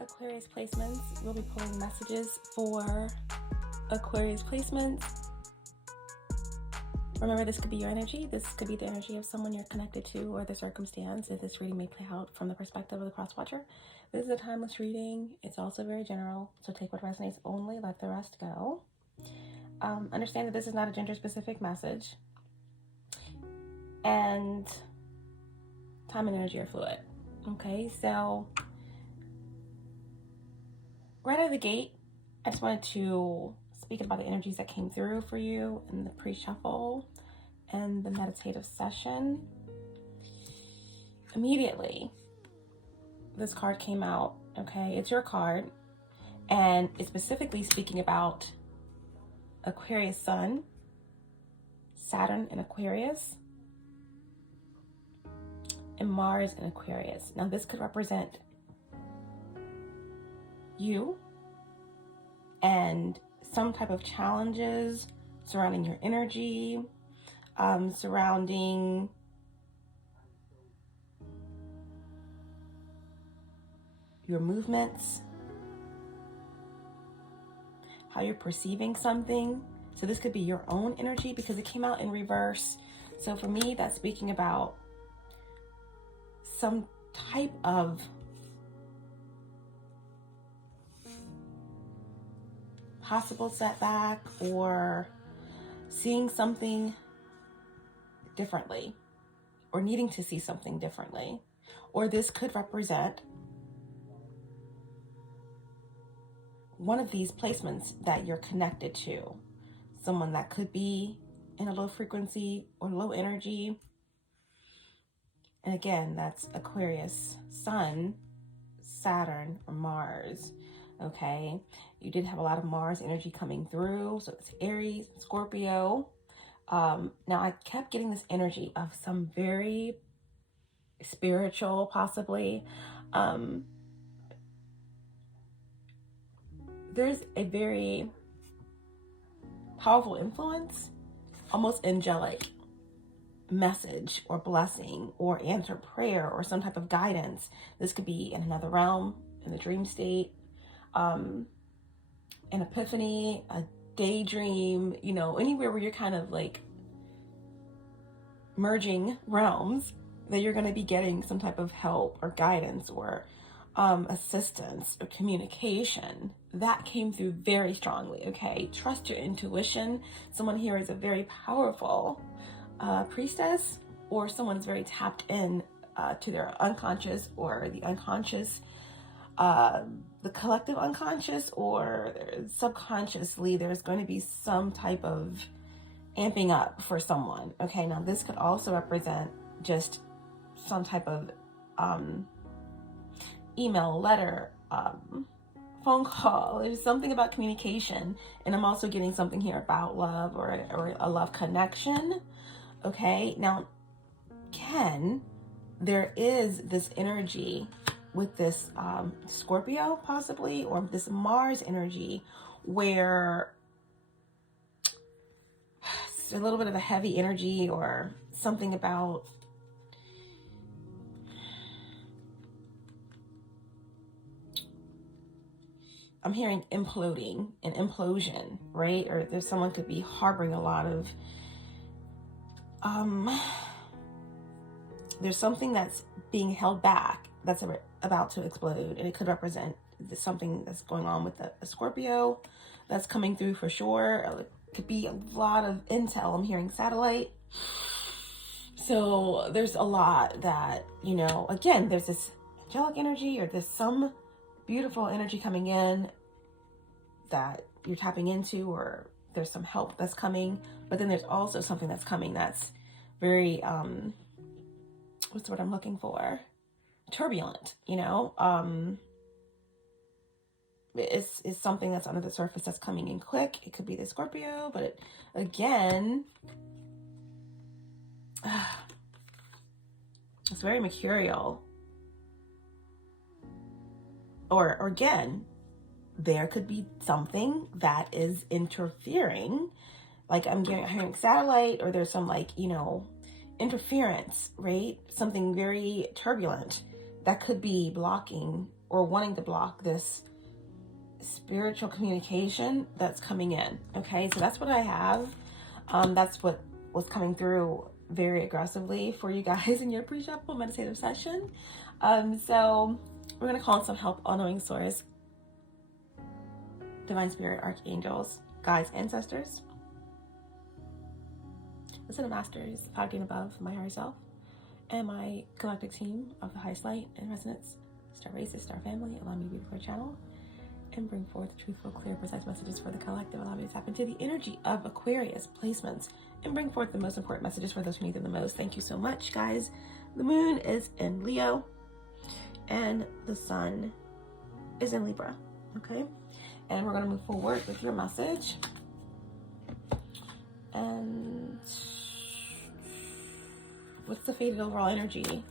Aquarius placements. We'll be pulling messages for Aquarius placements. Remember, this could be your energy. This could be the energy of someone you're connected to or the circumstance. If this reading may play out from the perspective of the cross-watcher. This is a timeless reading. It's also very general, so take what resonates only, let the rest go. Understand that this is not a gender-specific message. And time and energy are fluid. Okay, so right out of the gate, I just wanted to speak about the energies that came through for you in the pre-shuffle and the meditative session. Immediately, this card came out, okay? It's your card, and it's specifically speaking about Aquarius Sun, Saturn in Aquarius, and Mars in Aquarius. Now, this could represent you and some type of challenges surrounding your energy, surrounding your movements, how you're perceiving something. So this could be your own energy because it came out in reverse. So for me, that's speaking about some type of possible setback or seeing something differently or needing to see something differently. Or this could represent one of these placements that you're connected to. Someone that could be in a low frequency or low energy. And again, that's Aquarius, Sun, Saturn, or Mars. Okay, you did have a lot of Mars energy coming through, so it's Aries, Scorpio. Now I kept getting this energy of some very spiritual, possibly. There's a very powerful influence, almost angelic message or blessing or answer prayer or some type of guidance. This could be in another realm, in the dream state, an epiphany, a daydream, you know, anywhere where you're kind of like merging realms, that you're going to be getting some type of help or guidance or assistance or communication. That came through very strongly. Okay, trust your intuition. Someone here is a very powerful priestess, or someone's very tapped in to their unconscious or the unconscious, the collective unconscious, or subconsciously there's going to be some type of amping up for someone. Okay, now this could also represent just some type of email, letter, phone call. There's something about communication, and I'm also getting something here about love or a love connection. Okay, now there is this energy with this Scorpio possibly, or this Mars energy, where it's a little bit of a heavy energy or something about I'm hearing imploding and implosion, right? Or there's someone could be harboring a lot of there's something that's being held back that's about to explode, and it could represent something that's going on with a Scorpio that's coming through for sure. It could be a lot of intel. I'm hearing satellite. So there's a lot that, you know, again, there's this angelic energy, or there's some beautiful energy coming in that you're tapping into, or there's some help that's coming, but then there's also something that's coming that's very what's the word I'm looking for? Turbulent, you know. It's something that's under the surface that's coming in quick. It could be the Scorpio, but again, it's very mercurial. Or again, there could be something that is interfering. Like I'm hearing satellite, or there's some, like, you know, interference, right? Something very turbulent that could be blocking or wanting to block this spiritual communication that's coming in. Okay, so that's what I have. That's what was coming through very aggressively for you guys in your pre-shuffle meditative session. So we're going to call in some help, all-knowing source, divine spirit, archangels, guides, ancestors, ascended masters, 5D and above, my higher self, and my galactic team of the highest light and resonance, star races, star family. Allow me to be the channel and bring forth truthful, clear, precise messages for the collective. Allow me to tap into the energy of Aquarius placements and bring forth the most important messages for those who need them the most. Thank you so much, guys. The moon is in Leo and the sun is in Libra. Okay, and we're going to move forward with your message. And what's the faded overall energy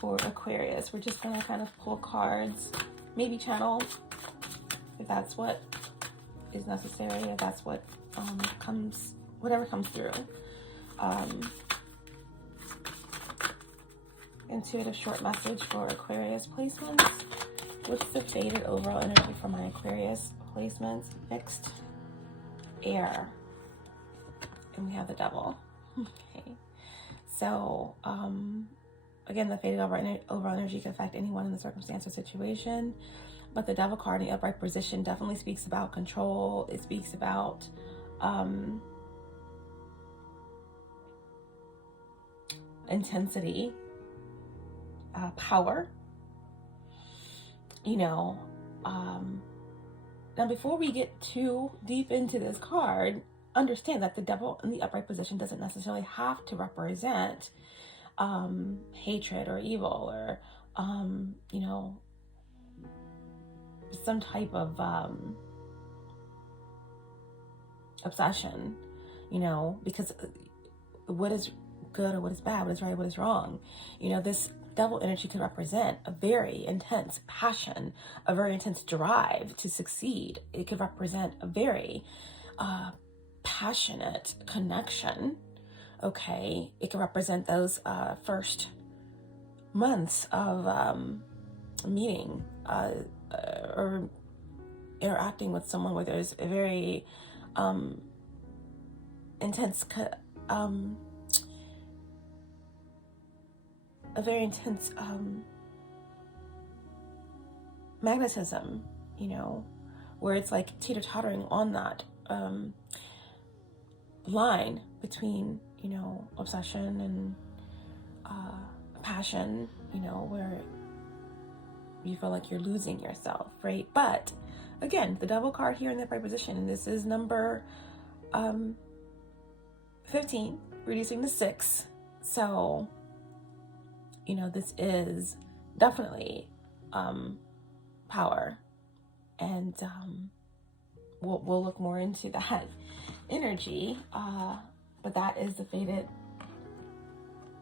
for Aquarius? We're just going to kind of pull cards, maybe channel if that's what is necessary, if that's what comes, whatever comes through. Intuitive short message for Aquarius placements. What's the faded overall energy for my Aquarius placements? Mixed air. And we have the devil. Okay. So, again, the faded overall energy can affect anyone in the circumstance or situation. But the devil card in the upright position definitely speaks about control. It speaks about intensity, power. You know, now before we get too deep into this card, understand that the devil in the upright position doesn't necessarily have to represent hatred or evil or, you know, some type of obsession, you know, because what is good or what is bad, what is right, what is wrong, you know, this devil energy could represent a very intense passion, a very intense drive to succeed. It could represent a very passionate connection. Okay, it can represent those first months of meeting or interacting with someone where there's a very intense magnetism, you know, where it's like teeter-tottering on that line between, you know, obsession and passion, you know, where you feel like you're losing yourself, right? But again, the devil card here in the upright position, and this is number 15, reducing to 6. So, you know, this is definitely power, and we'll look more into that energy, but that is the faded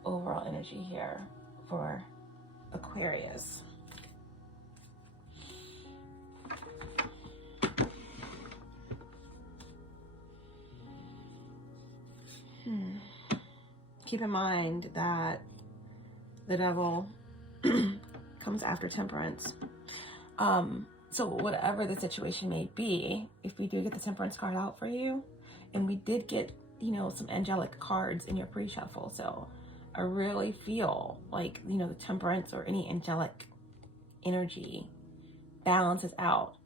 overall energy here for Aquarius. Keep in mind that the devil comes after temperance. So whatever the situation may be, if we do get the temperance card out for you, and we did get, you know, some angelic cards in your pre-shuffle, so I really feel like, you know, the temperance or any angelic energy balances out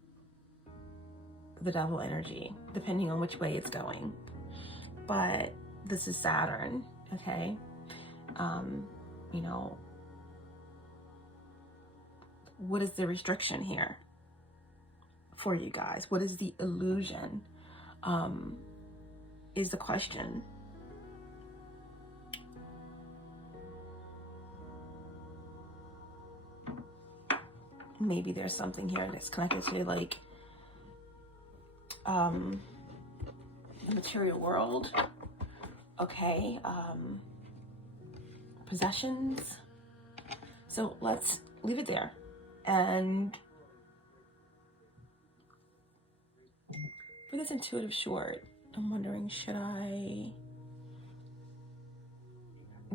the devil energy, depending on which way it's going. But this is Saturn, okay? You know, what is the restriction here for you guys? What is the illusion? Is the question. Maybe there's something here that's connected to like the material world, okay, possessions. So let's leave it there. And for this intuitive short, I'm wondering, should I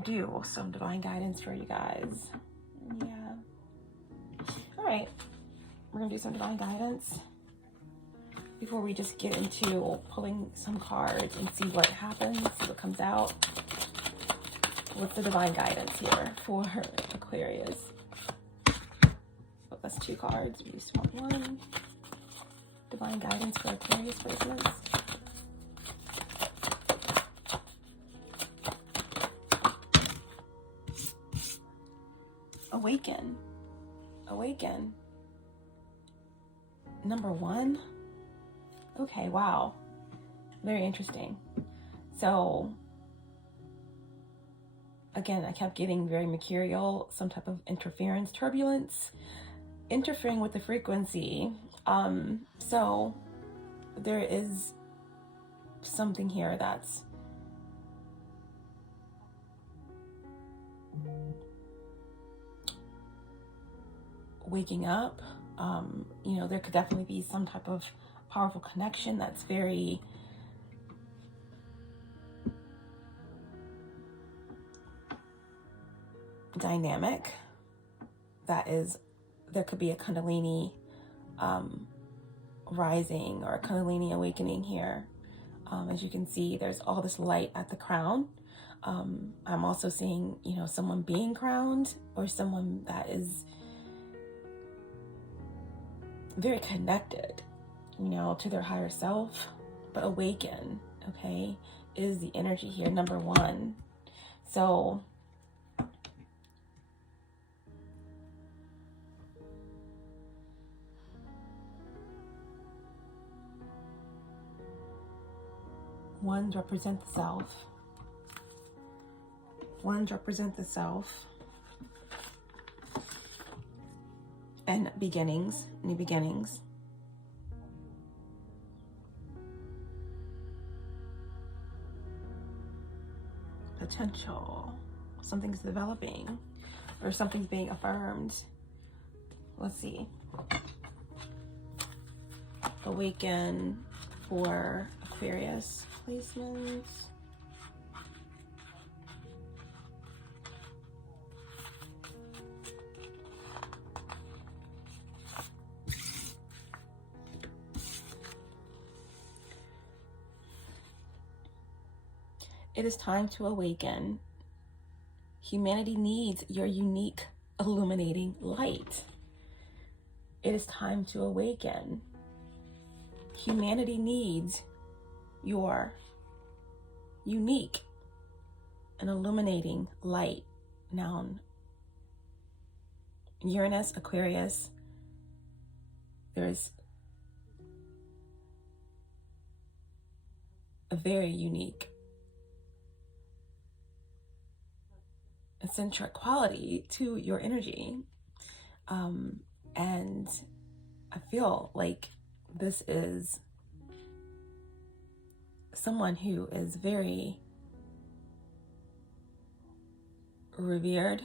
do some divine guidance for you guys? Yeah. All right. we're going to do some divine guidance before we just get into pulling some cards and see what happens, see what comes out. What's the divine guidance here for Aquarius? Oh, that's 2 cards. We just want 1. Divine guidance for Aquarius placements. Awaken. Awaken. Number 1. Okay, wow. Very interesting. So, again, I kept getting very mercurial, some type of interference, turbulence, interfering with the frequency. So there is something here that's waking up. You know, there could definitely be some type of powerful connection that's very dynamic. That is, there could be a Kundalini rising or a Kundalini awakening here. As you can see, there's all this light at the crown. I'm also seeing, you know, someone being crowned or someone that is very connected, you know, to their higher self, but awaken, okay, is the energy here, number 1. So ones represent the self. Ones represent the self. And beginnings, new beginnings. Potential. Something's developing or something's being affirmed. Let's see. Awaken for Aquarius placements. It is time to awaken. Humanity needs your unique illuminating light. It is time to awaken. Humanity needs your unique and illuminating light. Now, Uranus, Aquarius, there's a very unique eccentric quality to your energy. And I feel like this is someone who is very revered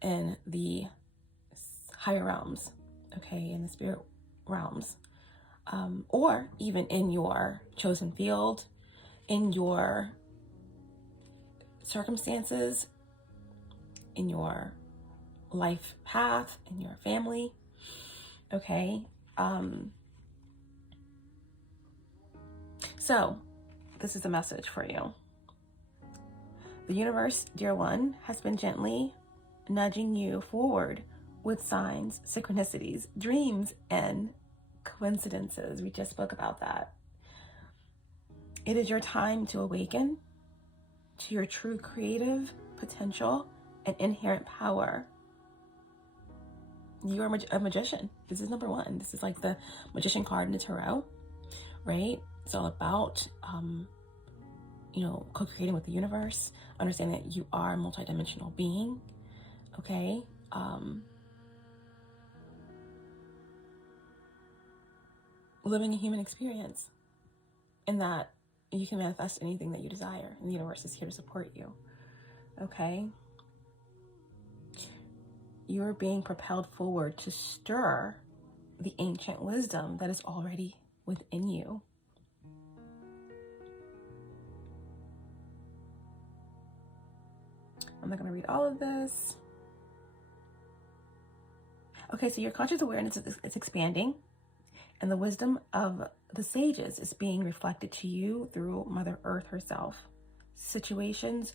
in the higher realms, okay, in the spirit realms, or even in your chosen field, in your circumstances, in your life path, in your family, okay? So this is a message for you. The universe, dear one, has been gently nudging you forward with signs, synchronicities, dreams, and coincidences. We just spoke about that. It is your time to awaken to your true creative potential and inherent power. You are a magician. This is number 1. This is like the magician card in the tarot, right? It's all about, you know, co-creating with the universe, understanding that you are a multidimensional being, okay? Living a human experience, and that you can manifest anything that you desire, and the universe is here to support you, okay? You're being propelled forward to stir the ancient wisdom that is already within you. I'm not going to read all of this. Okay, so your conscious awareness is expanding, and the wisdom of the sages is being reflected to you through Mother Earth herself. Situations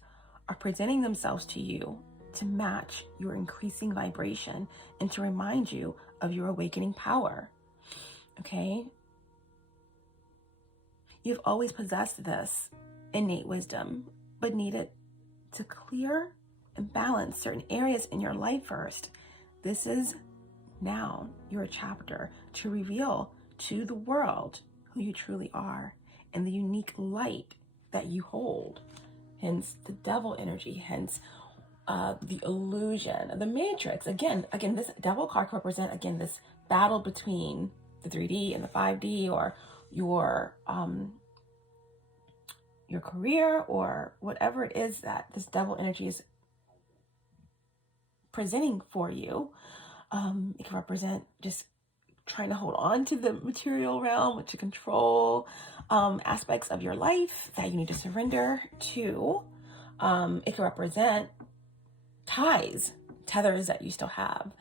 are presenting themselves to you to match your increasing vibration and to remind you of your awakening power. Okay? You've always possessed this innate wisdom, but needed to clear and balance certain areas in your life first. This is now your chapter to reveal to the world who you truly are and the unique light that you hold. Hence the devil energy, hence the illusion, the matrix. Again, this devil card can represent, again, this battle between the 3D and the 5D, or your career, or whatever it is that this devil energy is presenting for you. It can represent just trying to hold on to the material realm, to control aspects of your life that you need to surrender to. It can represent ties, tethers that you still have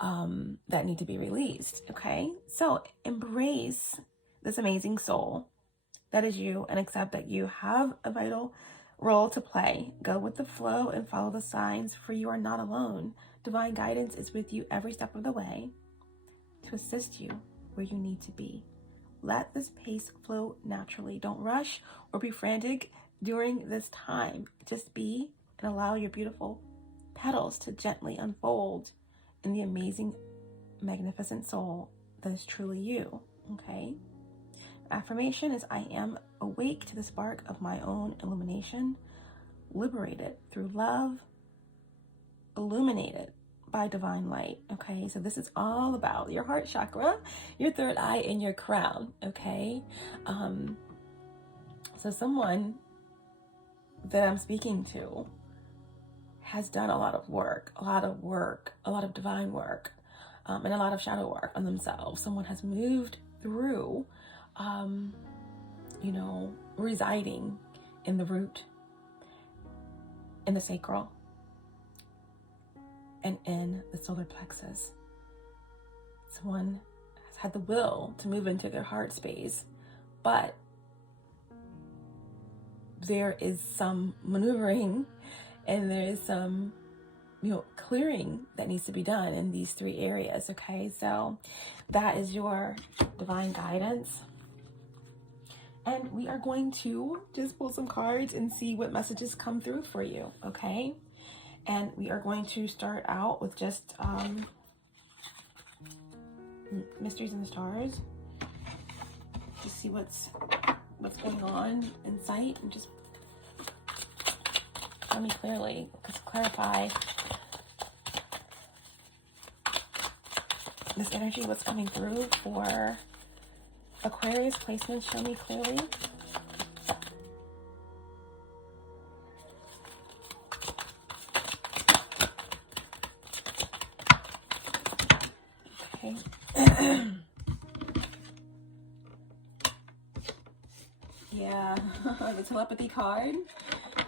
that need to be released. Okay, so embrace this amazing soul that is you, and accept that you have a vital role to play. Go with the flow and follow the signs, for you are not alone. Divine guidance is with you every step of the way to assist you where you need to be. Let this pace flow naturally. Don't rush or be frantic during this time. Just be and allow your beautiful petals to gently unfold in the amazing, magnificent soul that is truly you. Okay? Affirmation is, I am awake to the spark of my own illumination, liberated through love, illuminated by divine light. Okay, so this is all about your heart chakra, your third eye, and your crown. Okay, so someone that I'm speaking to has done a lot of divine work, and a lot of shadow work on themselves. Someone has moved through residing in the root, in the sacral, and in the solar plexus. Someone has had the will to move into their heart space, but there is some maneuvering and there is some clearing that needs to be done in these three areas. Okay, so that is your divine guidance. And we are going to just pull some cards and see what messages come through for you, okay? And we are going to start out with just mysteries in the stars. Just see what's going on in sight, and just tell me clearly, just clarify this energy, what's coming through for Aquarius placements. Show me clearly. Okay. Yeah, the telepathy card,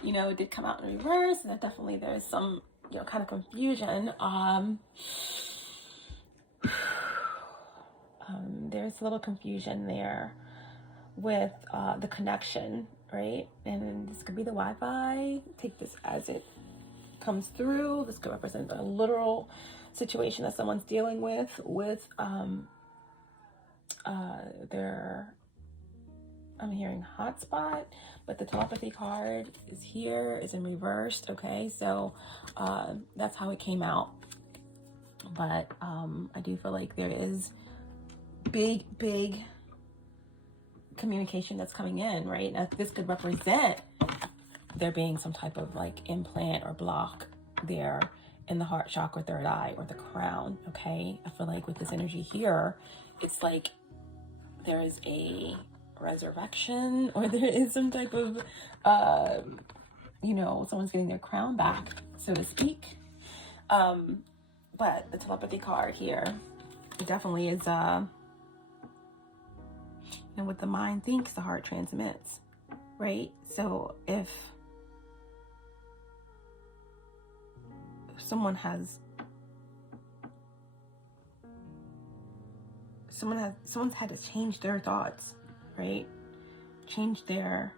it did come out in reverse. And definitely there's some, kind of confusion. There's a little confusion there with the connection, right? And this could be the Wi-Fi. Take this as it comes through. This could represent a literal situation that someone's dealing with their, I'm hearing hotspot, but the telepathy card is here, is in reversed. Okay, so that's how it came out. But I do feel like there is big communication that's coming in, right? Now, this could represent there being some type of implant or block there in the heart chakra, third eye, or the crown. Okay, I feel like with this energy here, it's like there is a resurrection, or there is some type of someone's getting their crown back, so to speak. But the telepathy card here, it definitely is and what the mind thinks, the heart transmits, right? So if someone has someone's had to change their thoughts, right? Change their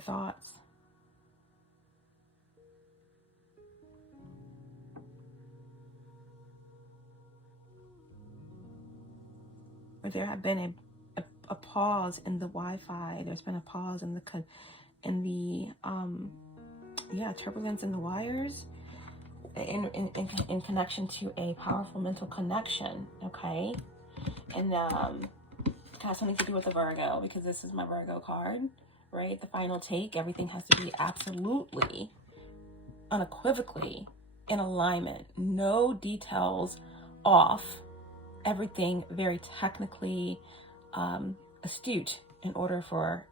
thoughts. Or there have been a pause in the Wi-Fi. There's been a pause in the turbulence in the wires, in connection to a powerful mental connection. Okay, and it has something to do with the Virgo, because this is my Virgo card, right? The final take. Everything has to be absolutely, unequivocally in alignment. No details off. Everything very technically astute in order for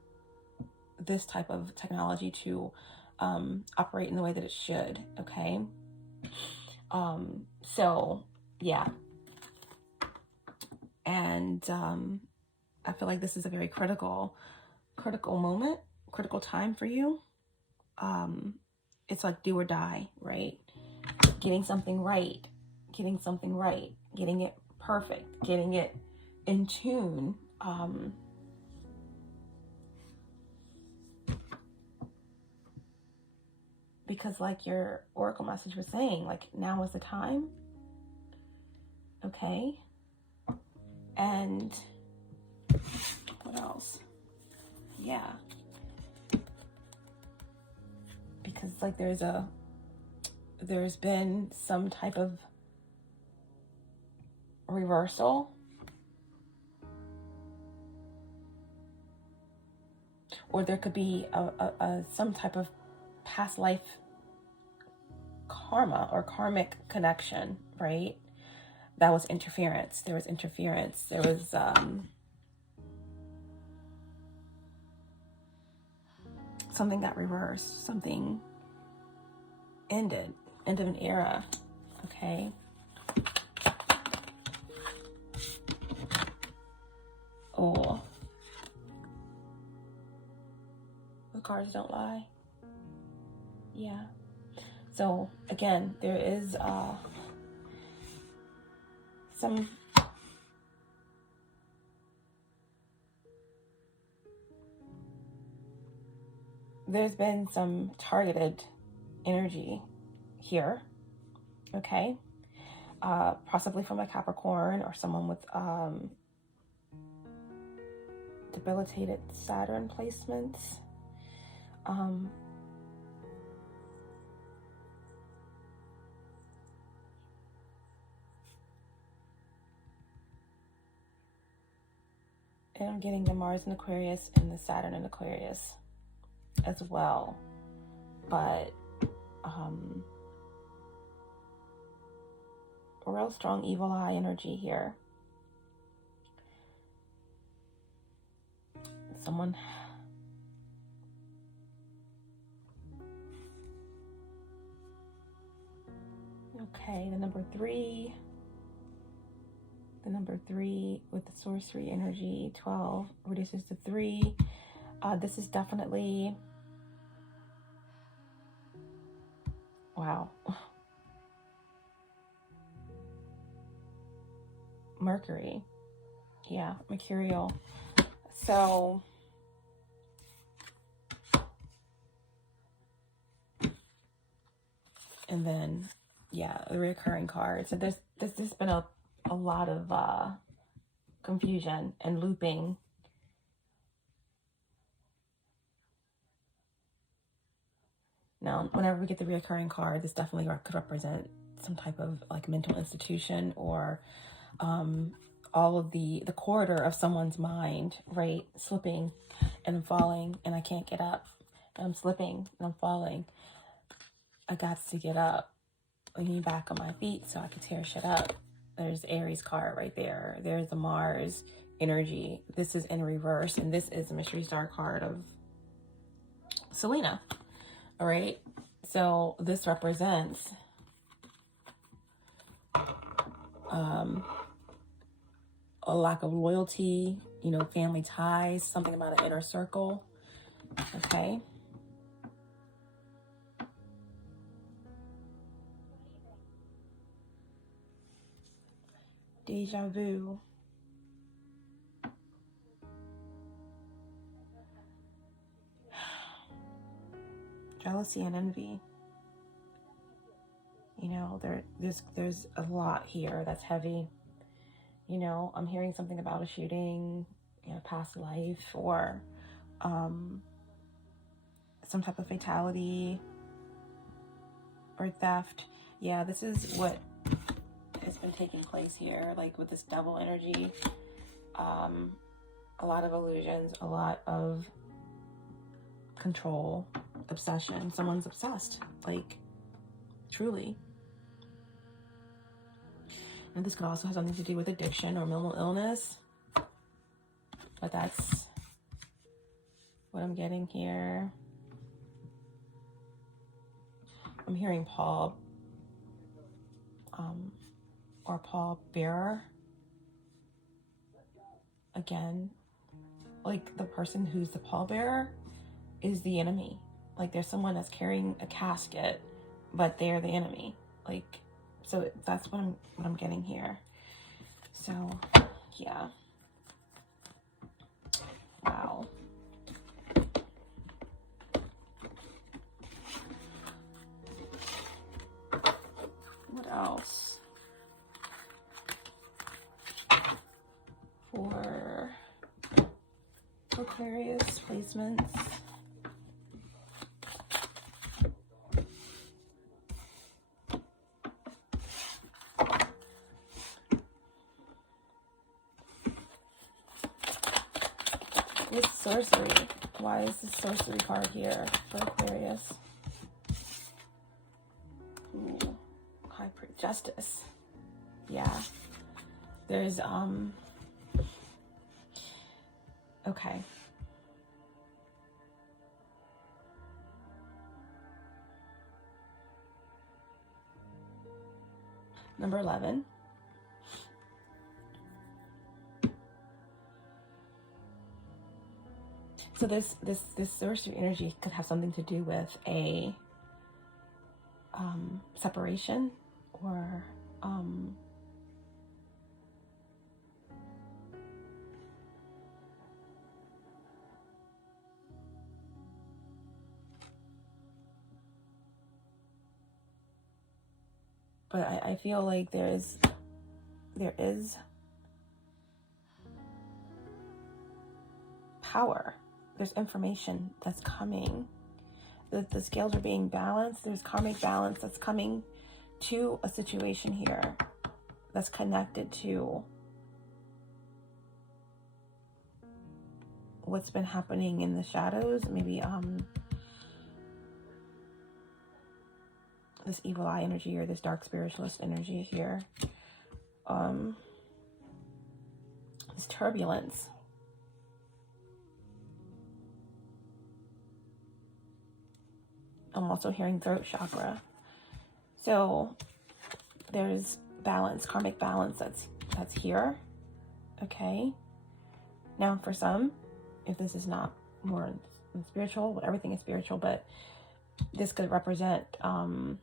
this type of technology to operate in the way that it should. Okay. So yeah. And I feel like this is a very critical moment, critical time for you. It's like do or die, right? Getting something right, getting it perfect, getting it in tune. Because like your oracle message was saying, like now is the time. Okay. And what else? Yeah. Because like there's been some type of reversal, or there could be some type of past life karma or karmic connection, right? That was interference. There was interference. There was something got reversed. Something ended. End of an era. Okay. Oh. The cards don't lie. Yeah. So again, there is there's been some targeted energy here. Okay. Possibly from a Capricorn or someone with debilitated Saturn placements. And I'm getting the Mars in Aquarius and the Saturn in Aquarius as well. But a real strong evil eye energy here. Someone okay, the number three with the sorcery energy, 12 reduces to 3. This is definitely, wow. Mercury. Yeah, mercurial. So and then yeah, the recurring card. So there's been a lot of confusion and looping. Now, whenever we get the reoccurring card, this definitely could represent some type of like mental institution, or all of the corridor of someone's mind, right? Slipping and I'm falling and I can't get up. And I'm slipping and I'm falling. I got to get up, leaning back on my feet so I could tear shit up. There's Aries card right there. There's the Mars energy. This is in reverse, and this is the Mystery Star card of Selena. All right. So this represents a lack of loyalty, you know, family ties, something about an inner circle. Okay. Deja vu. Jealousy and envy. You know, there's a lot here that's heavy. You know, I'm hearing something about a shooting in a past life, or some type of fatality or theft. Yeah, this is what has been taking place here, like with this devil energy. A lot of illusions, a lot of control, obsession. Someone's obsessed, like, truly. And this could also have something to do with addiction or mental illness. But that's what I'm getting here. I'm hearing Paul, or Paul bearer. Again, like the person who's the pallbearer is the enemy. Like there's someone that's carrying a casket, but they're the enemy. Like, so that's what I'm getting here. So, yeah. Wow. What else? For Aquarius placements. This sorcery. Why is this sorcery card here for Aquarius? Ooh, high justice. Yeah. There's okay. Number 11. So this sorcery energy could have something to do with a separation, or but I feel like there is power. There's information that's coming. The scales are being balanced. There's karmic balance that's coming to a situation here that's connected to what's been happening in the shadows. Maybe this evil eye energy, or this dark spiritualist energy here. This turbulence. I'm also hearing throat chakra. So there's balance, karmic balance that's here. Okay. Now for some, if this is not more spiritual, well, everything is spiritual, but this could represent some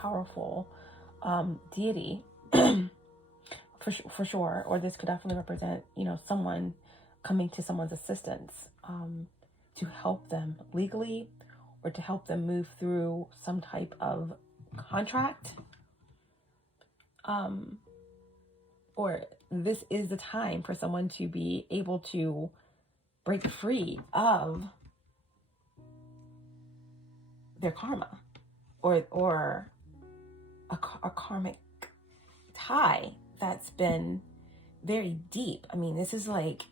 powerful deity for sure. Or this could definitely represent, you know, someone coming to someone's assistance to help them legally, or to help them move through some type of contract. Or this is the time for someone to be able to break free of their karma, or a karmic tie that's been very deep. I mean, this is like,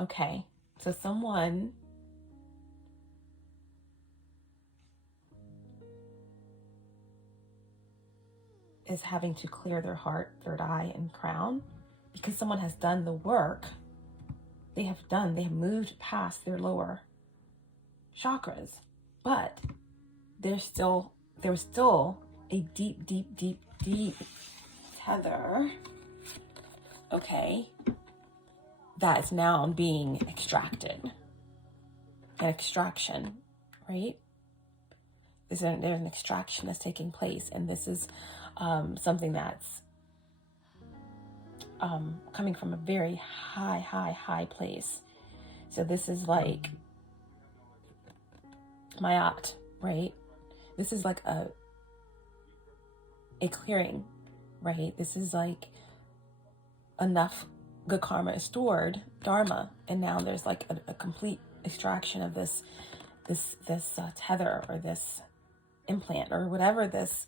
okay, so someone is having to clear their heart, third eye, and crown, because someone has done the work. They have moved past their lower chakras, but there's still a deep tether, okay, that is now being extracted. An extraction, right? There's an extraction that's taking place, and this is something that's coming from a very high place. So this is like Mayat, right? This is like a clearing, right? This is like enough good karma is stored, dharma, and now there's like a complete extraction of this tether or this implant or whatever this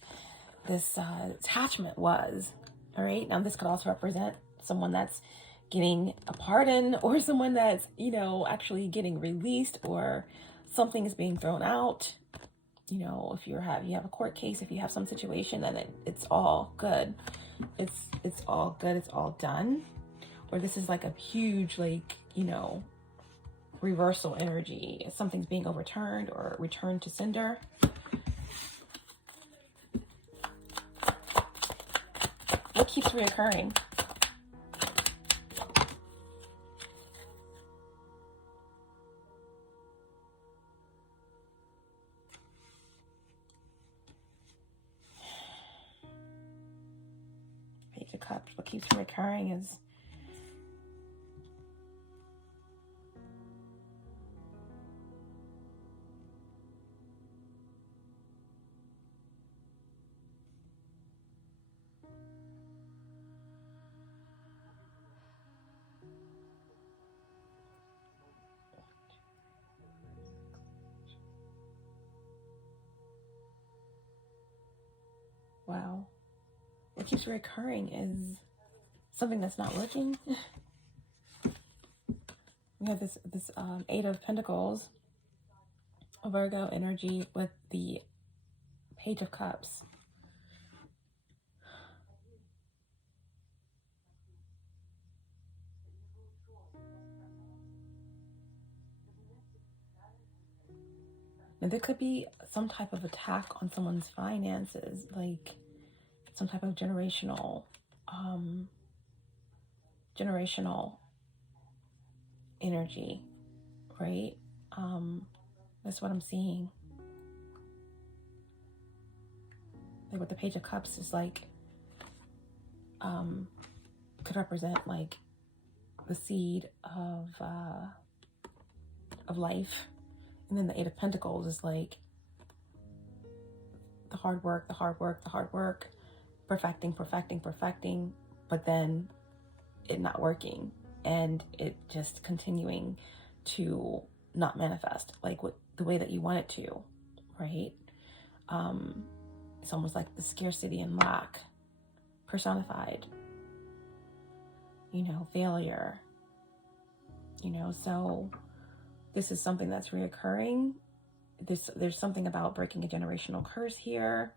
attachment was. All right, now this could also represent someone that's getting a pardon, or someone that's, you know, actually getting released, or something is being thrown out. You know, if you have a court case, if you have some situation, then it's all good. It's all good. It's all done. Or this is like a huge, like, you know, reversal energy. Something's being overturned or returned to sender. What keeps reoccurring? Page of Cups. What keeps recurring is wow. What keeps recurring is something that's not working. We have this Eight of Pentacles, Virgo energy with the Page of Cups. Now there could be some type of attack on someone's finances, like some type of generational energy, right? That's what I'm seeing. Like with the Page of Cups is like, could represent like the seed of life. And then the Eight of Pentacles is like the hard work, perfecting, but then it not working and it just continuing to not manifest like the way that you want it to, right? It's almost like the scarcity and lack personified, you know, failure, you know. So this is something that's reoccurring. There's something about breaking a generational curse here.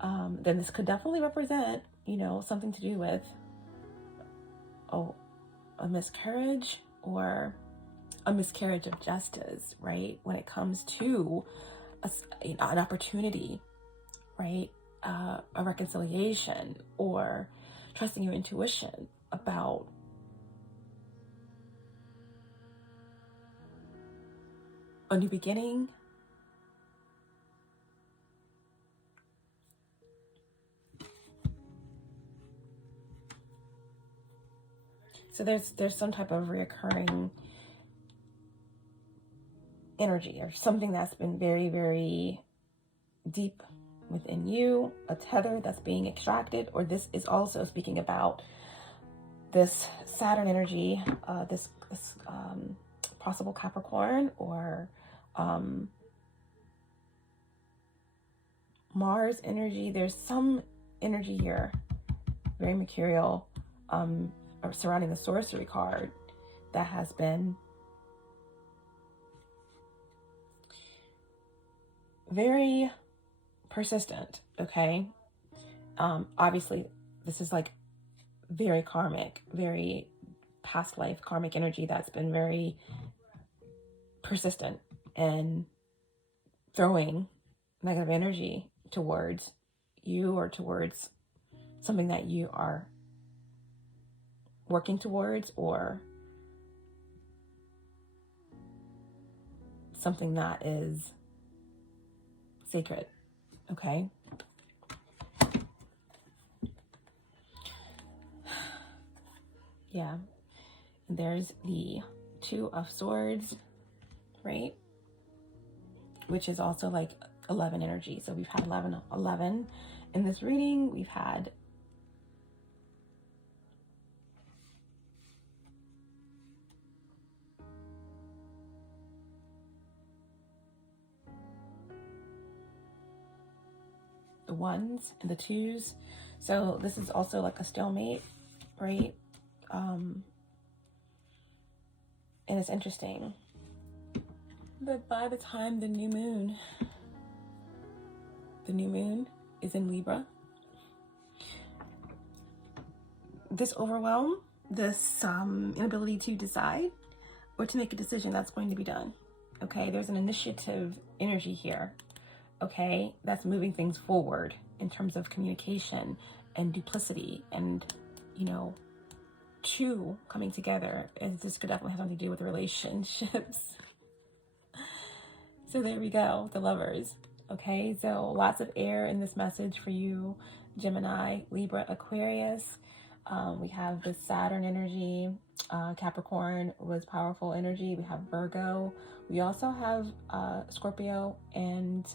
Then this could definitely represent, you know, something to do with a miscarriage or a miscarriage of justice, right? When it comes to an opportunity, right? A reconciliation, or trusting your intuition about a new beginning. So there's some type of reoccurring energy or something that's been very, very deep within you, a tether that's being extracted. Or this is also speaking about this Saturn energy, this possible Capricorn or Mars energy. There's some energy here, very mercurial, surrounding the sorcery card that has been very persistent, okay? Obviously, this is like very karmic, very past life karmic energy that's been very persistent and throwing negative energy towards you or towards something that you are working towards or something that is sacred, okay? Yeah. And there's the Two of Swords, right? Which is also like 11 energy. So we've had 11 in this reading. We've had the ones and the twos. So this is also like a stalemate, right? And it's interesting that by the time the new moon is in Libra, this overwhelm, this inability to decide or to make a decision, that's going to be done. Okay, there's an initiative energy here, okay, that's moving things forward in terms of communication and duplicity and, you know, two coming together. And this could definitely have something to do with relationships. So there we go, the Lovers. Okay, so lots of air in this message for you, Gemini, Libra, Aquarius. We have the Saturn energy. Capricorn was powerful energy. We have Virgo. We also have Scorpio and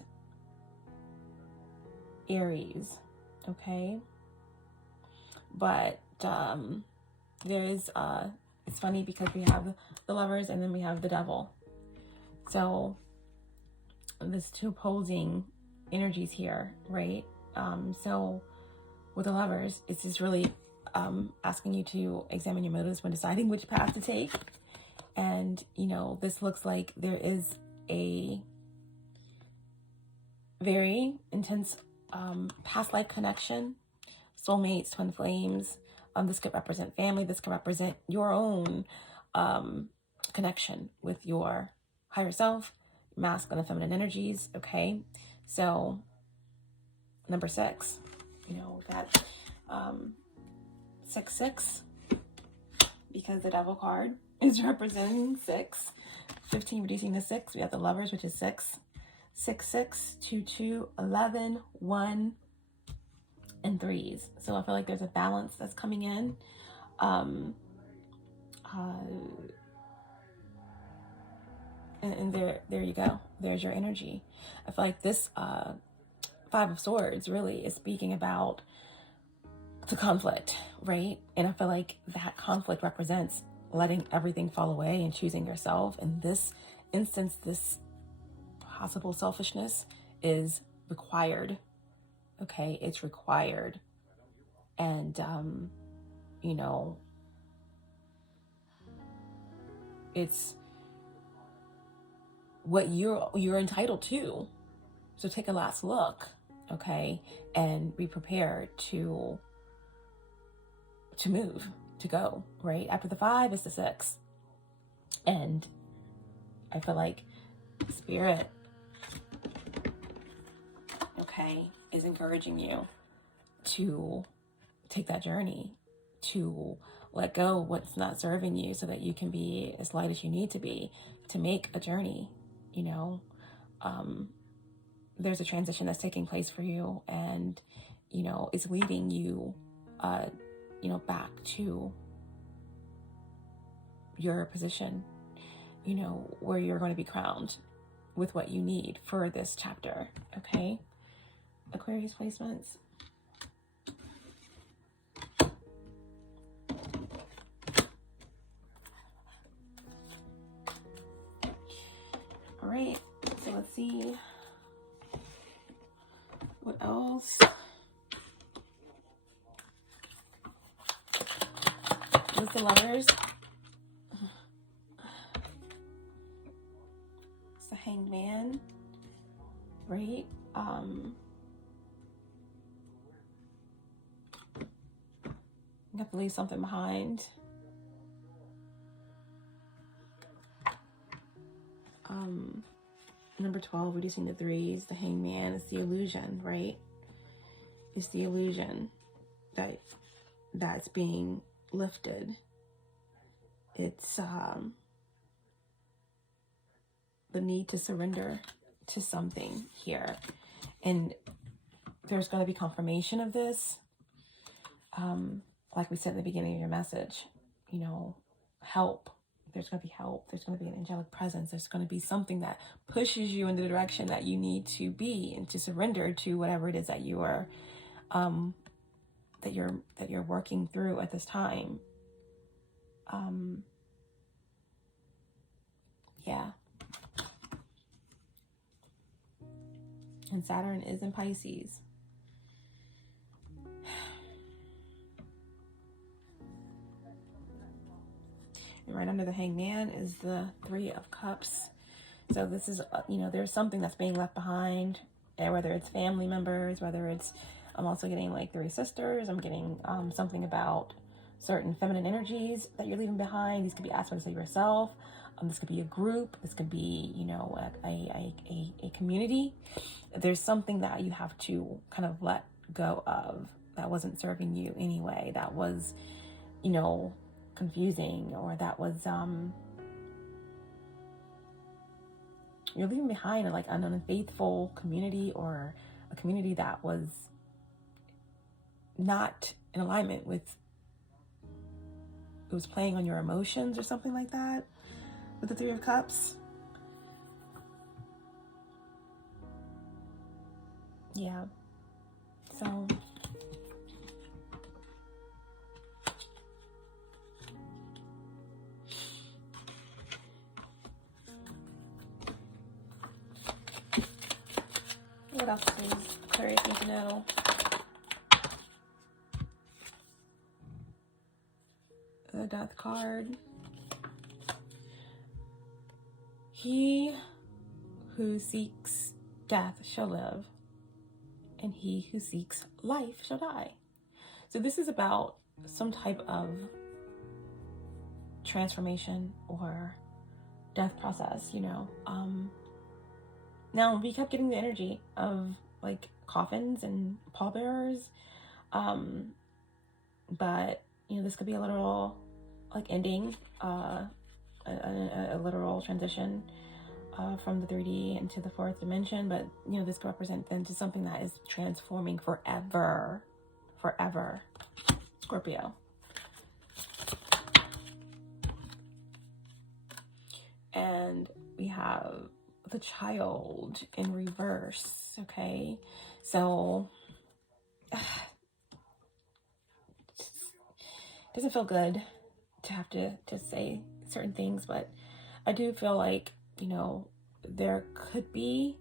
Aries. Okay, but there is it's funny because we have the Lovers and then we have the Devil. So there's two opposing energies here, right? So with the Lovers, it's just really asking you to examine your motives when deciding which path to take. And, you know, this looks like there is a very intense past life connection, soulmates, twin flames. This could represent family. This could represent your own connection with your higher self, masculine and feminine energies. Okay, so number 6, you know, that 6-6, because the Devil card is representing 6. 15 reducing to 6. We have the Lovers, which is 6. 6, 6, 2, 2, 11, 1, and 3s. So I feel like there's a balance that's coming in. And there you go. There's your energy. I feel like this 5 of Swords really is speaking about the conflict, right? And I feel like that conflict represents letting everything fall away and choosing yourself. In this instance, this possible selfishness is required. Okay, it's required. And you know, it's what you're entitled to. So take a last look, okay, and be prepared to move, to go, right? After the 5 is the 6. And I feel like Spirit, okay, is encouraging you to take that journey, to let go what's not serving you so that you can be as light as you need to be, to make a journey, you know. There's a transition that's taking place for you, and, you know, it's leading you, you know, back to your position, you know, where you're going to be crowned with what you need for this chapter, okay? Aquarius placements. All right, so let's see what else. With the Lovers, it's the Hanged Man, right? You have to leave something behind. Number 12, reducing to 3s, the Hanged Man. It's the illusion, right? It's the illusion that's being lifted. It's the need to surrender to something here. And there's going to be confirmation of this. Like we said in the beginning of your message, you know, help. There's going to be help. There's going to be an angelic presence. There's going to be something that pushes you in the direction that you need to be and to surrender to whatever it is that you are, that you're working through at this time. Yeah. And Saturn is in Pisces. And right under the Hangman is the Three of Cups. So this is, you know, there's something that's being left behind, and whether it's family members, whether it's, I'm also getting like 3 sisters. I'm getting something about certain feminine energies that you're leaving behind. These could be aspects of yourself. This could be a group. This could be, you know, a community. There's something that you have to kind of let go of that wasn't serving you anyway. That was, you know, confusing, or that was you're leaving behind like an unfaithful community, or a community that was not in alignment with, it was playing on your emotions or something like that with the Three of Cups. Yeah. So what else is Aquarius need to know? The Death card. He who seeks death shall live, and he who seeks life shall die. So this is about some type of transformation or death process, you know. Now, we kept getting the energy of like coffins and pallbearers, but you know, this could be a literal like ending, a literal transition from the 3D into the 4th dimension. But you know, this could represent then to something that is transforming forever, Scorpio. And we have the Child in reverse. Okay, so it doesn't feel good to have to say certain things, but I do feel like, you know, there could be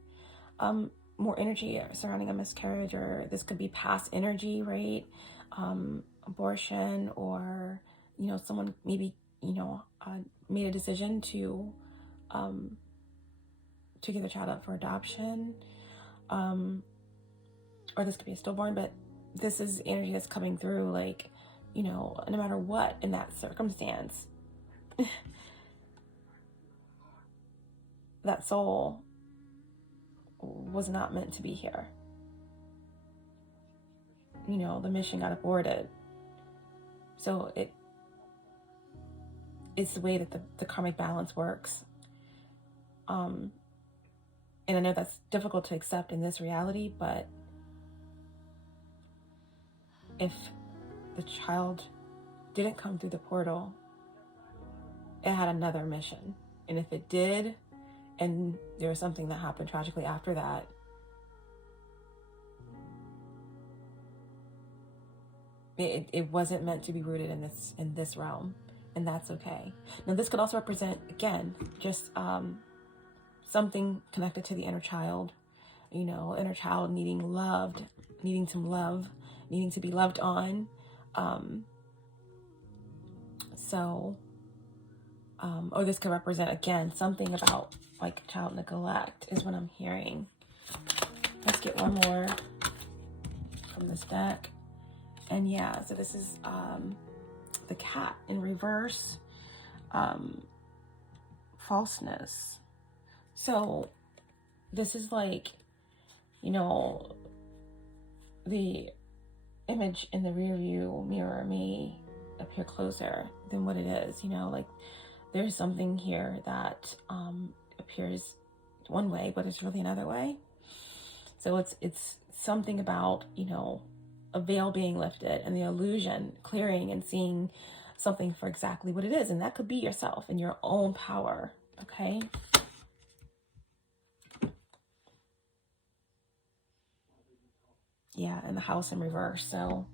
more energy surrounding a miscarriage, or this could be past energy, right? Abortion, or, you know, someone maybe, you know, made a decision to give the child up for adoption, or this could be a stillborn. But this is energy that's coming through, like, you know, no matter what in that circumstance, that soul was not meant to be here. You know, the mission got aborted. So it's the way that the karmic balance works. And I know that's difficult to accept in this reality, but if the child didn't come through the portal, it had another mission. And if it did, and there was something that happened tragically after that, it wasn't meant to be rooted in this realm, and that's okay. Now, this could also represent, again, just something connected to the inner child. You know, inner child needing loved, needing some love, needing to be loved on. Or this could represent, again, something about like child neglect is what I'm hearing. Let's get one more from this deck. And yeah, so this is the Cat in reverse, falseness. So this is like, you know, the image in the rear view mirror may appear closer than what it is. You know, like there's something here that appears one way, but it's really another way. So it's something about, you know, a veil being lifted and the illusion clearing and seeing something for exactly what it is. And that could be yourself and your own power. Okay. Yeah, and the house in reverse. So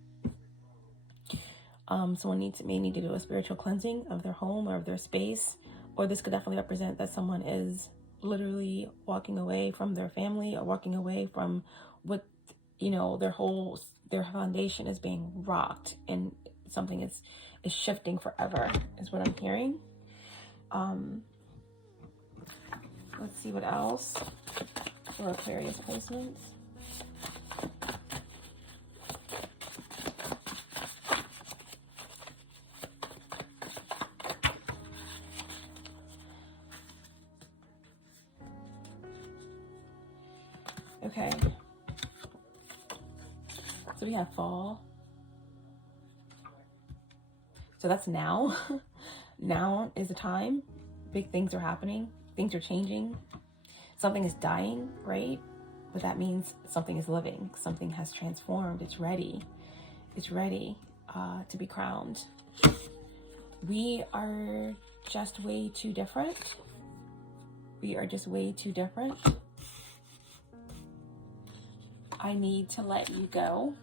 someone may need to do a spiritual cleansing of their home or of their space, or this could definitely represent that someone is literally walking away from their family or walking away from what, you know, their foundation is being rocked, and something is shifting forever is what I'm hearing. Let's see what else for Aquarius placements. Okay, so we have fall. So that's now. Now is the time. Big things are happening. Things are changing. Something is dying, right? But that means something is living. Something has transformed. It's ready. It's ready to be crowned. We are just way too different. We are just way too different. I need to let you go.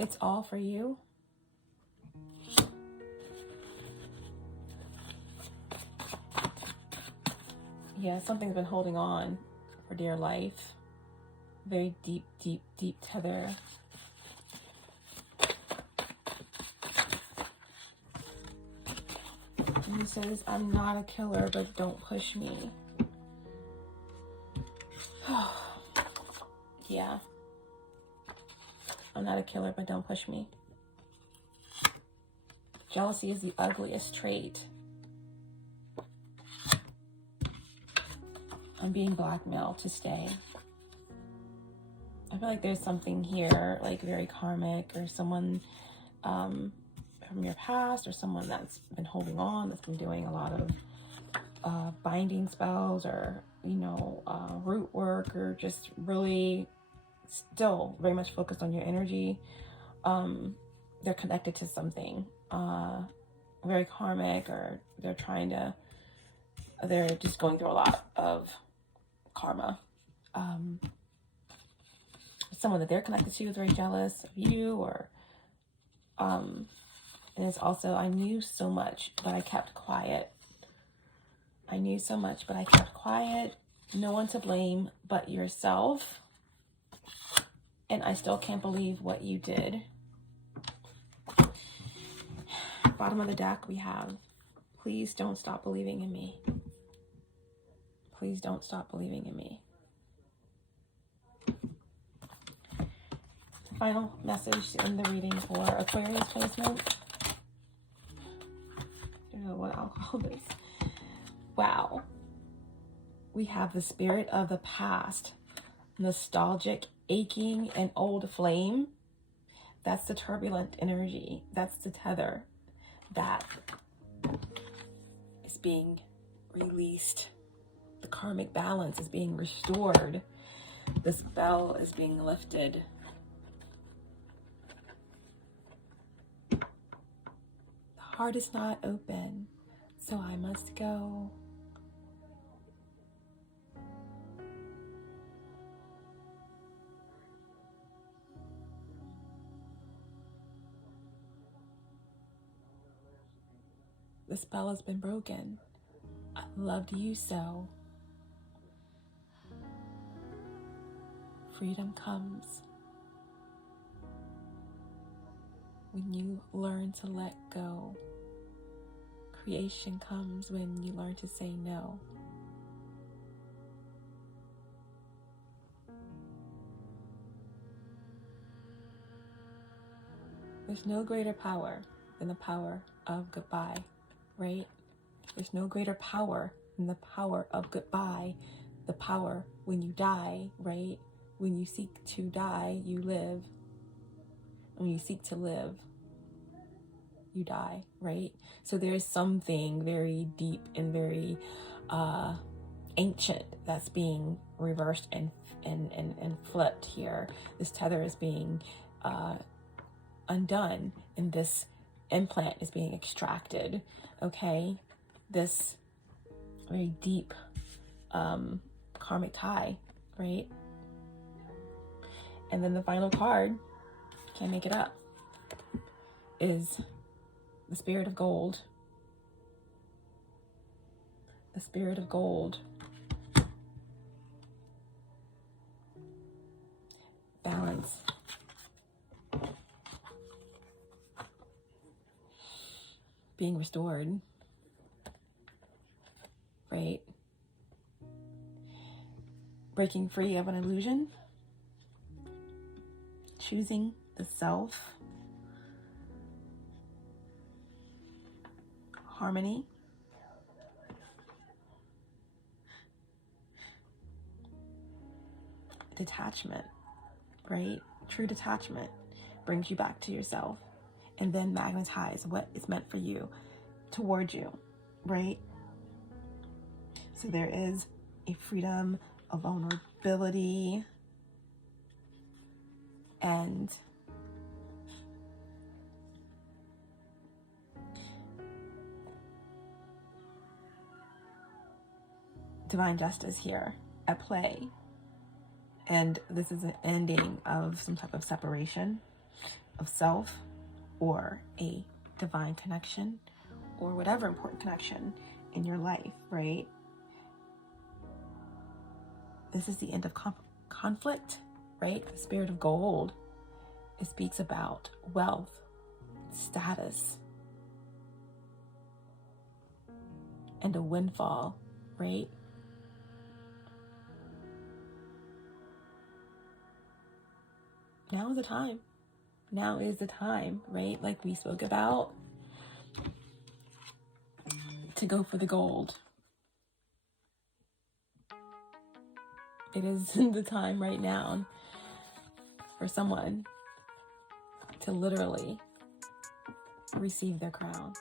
It's all for you. Yeah, something's been holding on for dear life. Very deep, deep, deep tether. And he says, I'm not a killer, but don't push me. Yeah. I'm not a killer, but don't push me. Jealousy is the ugliest trait. I'm being blackmailed to stay. I feel like there's something here, like very karmic, or someone from your past, or someone that's been holding on, that's been doing a lot of binding spells, or, you know, root work, or just really still very much focused on your energy. They're connected to something very karmic, or they're just going through a lot of karma. Someone that they're connected to is very jealous of you, or and it's also, I knew so much, but I kept quiet. I knew so much, but I kept quiet. No one to blame but yourself. And I still can't believe what you did. Bottom of the deck we have, please don't stop believing in me. Please don't stop believing in me. Final message in the reading for Aquarius placement. I don't know what I'll call this. Wow. We have the spirit of the past. Nostalgic, aching, and old flame. That's the turbulent energy. That's the tether that is being released. The karmic balance is being restored. The spell is being lifted. The heart is not open, so I must go. The spell has been broken. I loved you so. Freedom comes when you learn to let go. Creation comes when you learn to say no. There's no greater power than the power of goodbye, right? There's no greater power than the power of goodbye, the power when you die, right? When you seek to die, you live. When you seek to live, you die, right? So there's something very deep and very ancient that's being reversed and flipped here. This tether is being undone, and this implant is being extracted, okay? This very deep karmic tie, right? And then the final card, can't make it up, is the Spirit of Gold. The Spirit of Gold. Balance. Being restored. Right? Breaking free of an illusion. Choosing the self. Harmony. Detachment, right? True detachment brings you back to yourself, and then magnetize what is meant for you towards you, right? So there is a freedom, a vulnerability, and divine justice here at play. And this is an ending of some type of separation of self, or a divine connection, or whatever important connection in your life, right? This is the end of conflict, right? The Spirit of Gold, it speaks about wealth, status, and a windfall, right? Now is the time. Now is the time, right? Like we spoke about, to go for the gold. It is the time right now for someone to literally receive their crown.